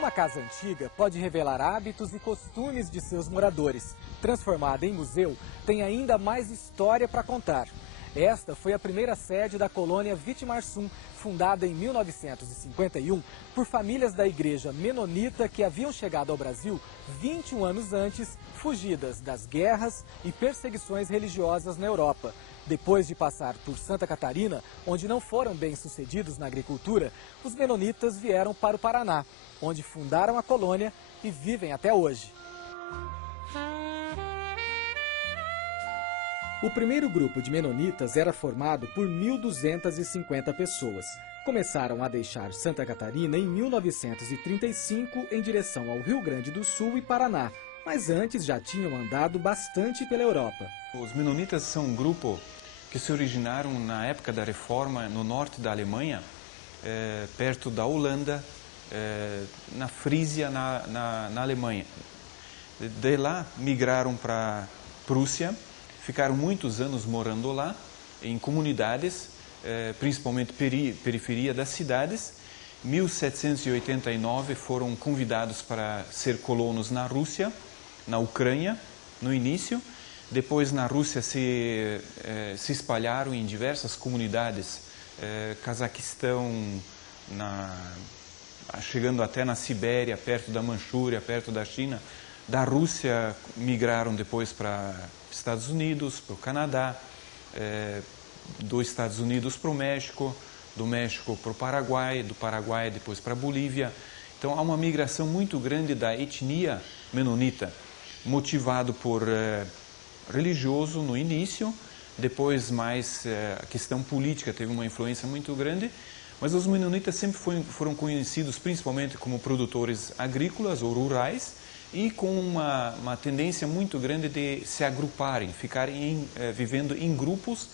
Uma casa antiga pode revelar hábitos e costumes de seus moradores. Transformada em museu, tem ainda mais história para contar. Esta foi a primeira sede da colônia Vitimarsum, fundada em 1951 por famílias da igreja menonita que haviam chegado ao Brasil 21 anos antes, fugidas das guerras e perseguições religiosas na Europa. Depois de passar por Santa Catarina, onde não foram bem-sucedidos na agricultura, os menonitas vieram para o Paraná, onde fundaram a colônia e vivem até hoje. O primeiro grupo de menonitas era formado por 1.250 pessoas. Começaram a deixar Santa Catarina em 1935 em direção ao Rio Grande do Sul e Paraná, mas antes já tinham andado bastante pela Europa. Os menonitas são um grupo que se originaram na época da Reforma no norte da Alemanha, perto da Holanda, na Frísia, na Alemanha. De lá migraram para a Prússia. Ficaram muitos anos morando lá, em comunidades, principalmente periferia das cidades. Em 1789 foram convidados para ser colonos na Rússia, na Ucrânia, no início. Depois na Rússia se espalharam em diversas comunidades, Cazaquistão, chegando até na Sibéria, perto da Manchúria, perto da China. Da Rússia migraram depois para Estados Unidos, para o Canadá, dos Estados Unidos para o México, do México para o Paraguai, do Paraguai depois para a Bolívia. Então há uma migração muito grande da etnia menonita, motivado por religioso no início, depois mais a questão política teve uma influência muito grande, mas os menonitas sempre foram conhecidos principalmente como produtores agrícolas ou rurais, e com uma tendência muito grande de se agruparem, ficarem vivendo em grupos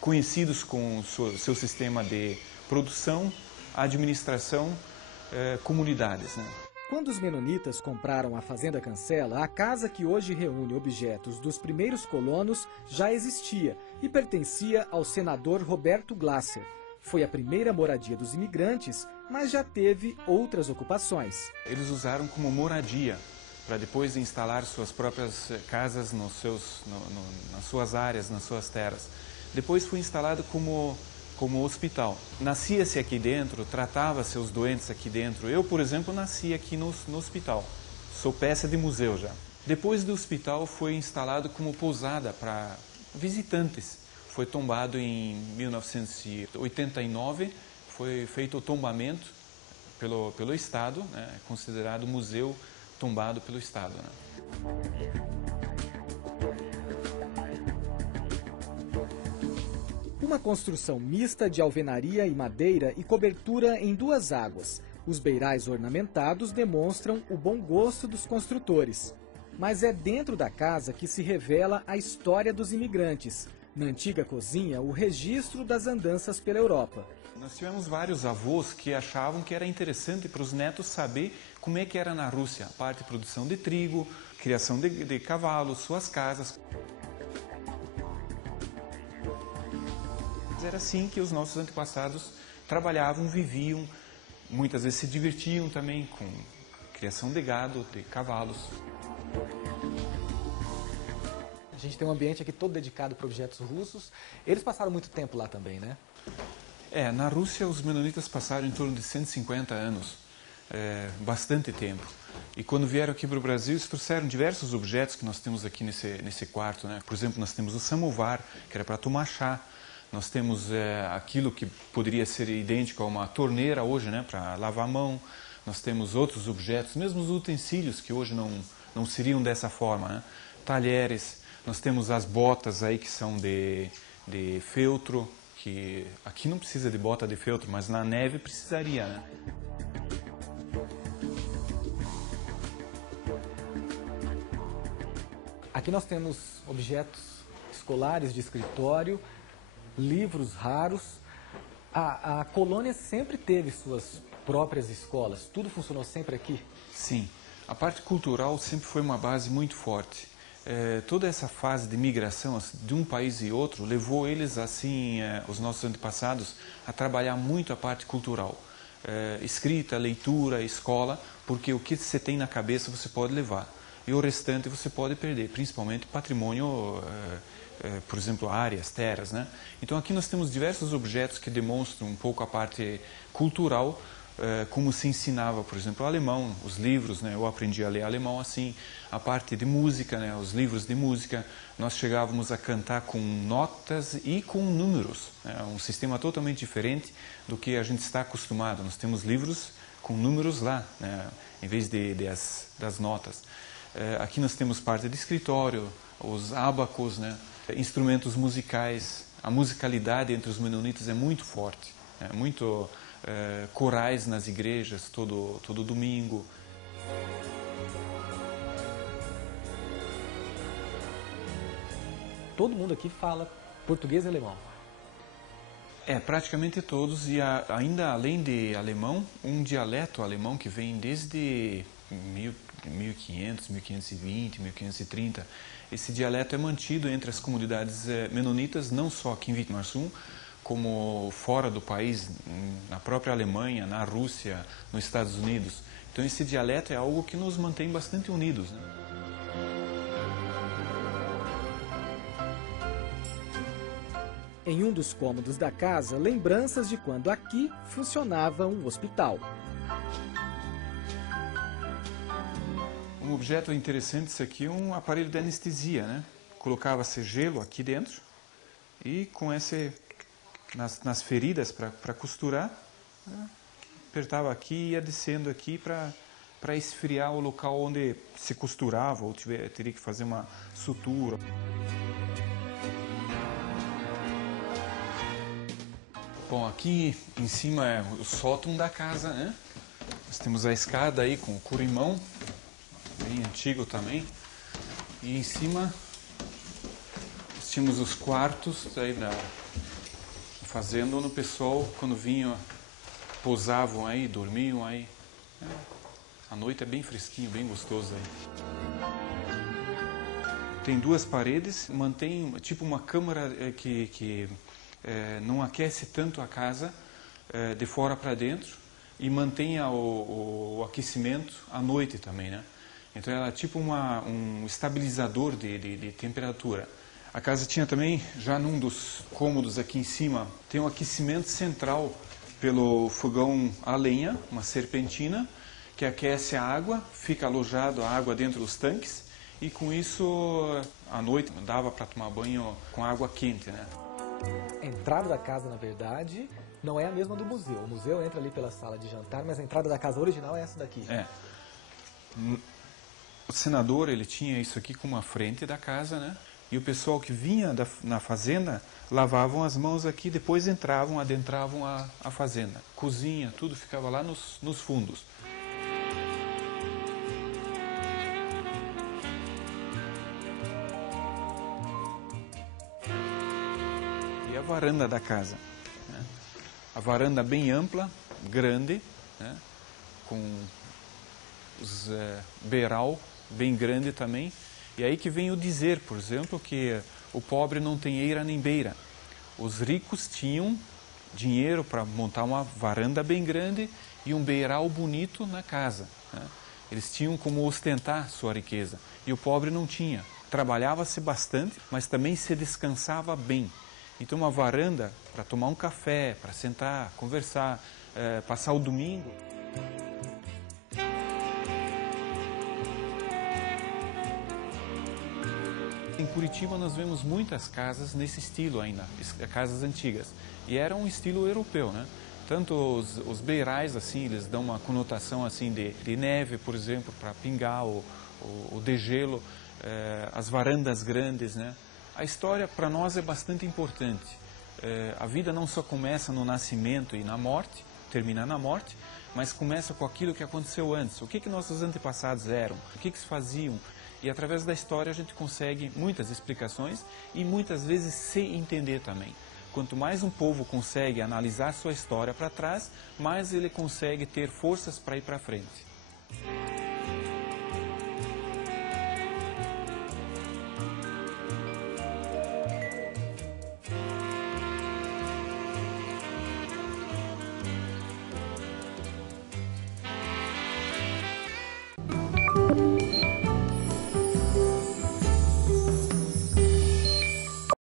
conhecidos com seu sistema de produção, administração, comunidades, né? Quando os menonitas compraram a Fazenda Cancela, a casa que hoje reúne objetos dos primeiros colonos já existia e pertencia ao senador Roberto Glasser. Foi a primeira moradia dos imigrantes, mas já teve outras ocupações. Eles usaram como moradia, para depois instalar suas próprias casas nas suas áreas, nas suas terras. Depois foi instalado como hospital. Nascia-se aqui dentro, tratava-se os doentes aqui dentro. Eu, por exemplo, nasci aqui no hospital. Sou peça de museu já. Depois do hospital foi instalado como pousada para visitantes. Foi tombado em 1989, foi feito o tombamento pelo Estado, né, considerado museu tombado pelo Estado, né. Uma construção mista de alvenaria e madeira e cobertura em duas águas. Os beirais ornamentados demonstram o bom gosto dos construtores. Mas é dentro da casa que se revela a história dos imigrantes. Na antiga cozinha, o registro das andanças pela Europa. Nós tivemos vários avós que achavam que era interessante para os netos saber como é que era na Rússia. A parte de produção de trigo, criação de cavalos, suas casas. Era assim que os nossos antepassados trabalhavam, viviam, muitas vezes se divertiam também com criação de gado, de cavalos. A gente tem um ambiente aqui todo dedicado para objetos russos. Eles passaram muito tempo lá também, né? Na Rússia os menonitas passaram em torno de 150 anos, bastante tempo. E quando vieram aqui para o Brasil, eles trouxeram diversos objetos que nós temos aqui nesse quarto, né? Por exemplo, nós temos o samovar, que era para tomar chá. Nós temos aquilo que poderia ser idêntico a uma torneira hoje, né? Para lavar a mão. Nós temos outros objetos, mesmo os utensílios, que hoje não seriam dessa forma, né? Talheres. Nós temos as botas aí que são de feltro, que aqui não precisa de bota de feltro, mas na neve precisaria, né? Aqui nós temos objetos escolares de escritório, livros raros. A colônia sempre teve suas próprias escolas, tudo funcionou sempre aqui? Sim, a parte cultural sempre foi uma base muito forte. Toda essa fase de migração de um país e outro levou eles, assim, os nossos antepassados, a trabalhar muito a parte cultural. escrita, leitura, escola, porque o que você tem na cabeça você pode levar. E o restante você pode perder, principalmente patrimônio, por exemplo, áreas, terras, né? Então aqui nós temos diversos objetos que demonstram um pouco a parte cultural, como se ensinava, por exemplo, alemão, os livros, né? Eu aprendi a ler alemão assim, a parte de música, né? Os livros de música, nós chegávamos a cantar com notas e com números, né? Um sistema totalmente diferente do que a gente está acostumado. Nós temos livros com números lá, né? Em vez das notas. Aqui nós temos parte de escritório, os ábacos, né? Instrumentos musicais. A musicalidade entre os menonitas é muito forte, né? Muito corais nas igrejas todo domingo. Todo mundo aqui fala português e alemão. Praticamente todos, e ainda além de alemão, um dialeto alemão que vem desde 1500, 1520, 1530. Esse dialeto é mantido entre as comunidades menonitas, não só aqui em Vidmarsum, como fora do país, na própria Alemanha, na Rússia, nos Estados Unidos. Então esse dialeto é algo que nos mantém bastante unidos, né? Em um dos cômodos da casa, lembranças de quando aqui funcionava um hospital. Um objeto interessante, isso aqui é um aparelho de anestesia, né? Colocava-se gelo aqui dentro e com esse nas feridas para costurar, né? Apertava aqui e ia descendo aqui para esfriar o local onde se costurava ou teria que fazer uma sutura. Bom, aqui em cima é o sótão da casa, né? Nós temos a escada aí com o corrimão, bem antigo também. E em cima nós tínhamos os quartos aí na fazenda, onde o pessoal, quando vinham, pousavam aí, dormiam aí. A noite é bem fresquinho, bem gostoso aí. Tem duas paredes, mantém tipo uma câmara que não aquece tanto a casa de fora para dentro e mantém o aquecimento à noite também, né? Então ela é tipo um estabilizador de temperatura. A casa tinha também, já num dos cômodos aqui em cima, tem um aquecimento central pelo fogão a lenha, uma serpentina, que aquece a água, fica alojado a água dentro dos tanques e com isso à noite dava para tomar banho com água quente, né? A entrada da casa, na verdade, não é a mesma do museu. O museu entra ali pela sala de jantar, mas a entrada da casa original é essa daqui. O senador, ele tinha isso aqui como a frente da casa, né? E o pessoal que vinha na fazenda lavavam as mãos aqui, depois adentravam a fazenda. Cozinha, tudo ficava lá nos fundos. E a varanda da casa, né? A varanda bem ampla, grande, né? Com os beiral bem grande também. E aí que vem o dizer, por exemplo, que o pobre não tem eira nem beira. Os ricos tinham dinheiro para montar uma varanda bem grande e um beiral bonito na casa, né? Eles tinham como ostentar sua riqueza. E o pobre não tinha. Trabalhava-se bastante, mas também se descansava bem. Então uma varanda para tomar um café, para sentar, conversar, passar o domingo. Em Curitiba nós vemos muitas casas nesse estilo ainda, casas antigas. E era um estilo europeu, né? Tanto os beirais, assim, eles dão uma conotação assim de neve, por exemplo, para pingar o degelo, as varandas grandes, né? A história para nós é bastante importante. A vida não só começa no nascimento e na morte, termina na morte, mas começa com aquilo que aconteceu antes. O que nossos antepassados eram, o que se faziam. E através da história a gente consegue muitas explicações e muitas vezes se entender também. Quanto mais um povo consegue analisar sua história para trás, mais ele consegue ter forças para ir para frente. Brasil.